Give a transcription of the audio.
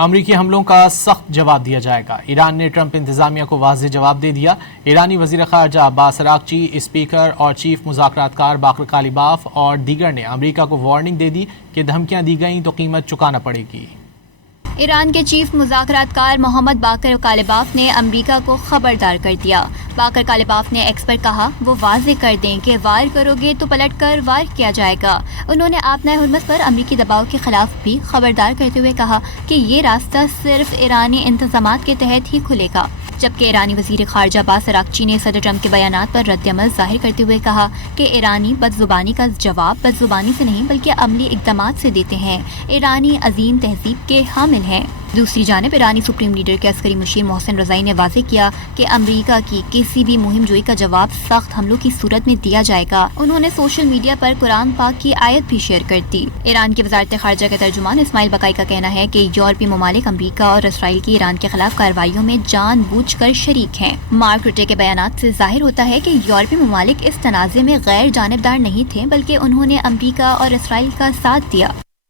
امریکی حملوں کا سخت جواب دیا جائے گا۔ ایران نے ٹرمپ انتظامیہ کو واضح جواب دے دیا۔ ایرانی وزیر خارجہ عباس اراغچی، اسپیکر اور چیف مذاکرات کار باقر کالیباف اور دیگر نے امریکہ کو وارننگ دے دی کہ دھمکیاں دی گئیں تو قیمت چکانا پڑے گی۔ ایران کے چیف مذاکرات کار محمد باقر کالیباف نے امریکہ کو خبردار کر دیا۔ باقر کالیباف نے ایکس پر کہا وہ واضح کر دیں کہ وار کرو گے تو پلٹ کر وار کیا جائے گا۔ انہوں نے آبنائے ہرمز پر امریکی دباؤ کے خلاف بھی خبردار کرتے ہوئے کہا کہ یہ راستہ صرف ایرانی انتظامات کے تحت ہی کھلے گا، جبکہ ایرانی وزیر خارجہ عباس اراغچی نے صدر ٹرمپ کے بیانات پر رد عمل ظاہر کرتے ہوئے کہا کہ ایرانی بد زبانی کا جواب بد زبانی سے نہیں بلکہ عملی اقدامات سے دیتے ہیں۔ ایرانی عظیم تہذیب کے حامل ہیں۔ دوسری جانب ایرانی سپریم لیڈر کے عسکری مشیر محسن رضائی نے واضح کیا کہ امریکہ کی کسی بھی مہم جوئی کا جواب سخت حملوں کی صورت میں دیا جائے گا۔ انہوں نے سوشل میڈیا پر قرآن پاک کی آیت بھی شیئر کر دی۔ ایران کی وزارت خارجہ کے ترجمان اسماعیل بقائی کا کہنا ہے کہ یورپی ممالک امریکہ اور اسرائیل کی ایران کے خلاف کارروائیوں میں جان بوجھ کر شریک ہیں۔ مارک روٹے کے بیانات سے ظاہر ہوتا ہے کہ یورپی ممالک اس تنازع میں غیر جانبدار نہیں تھے بلکہ انہوں نے امریکہ اور اسرائیل کا ساتھ دیا۔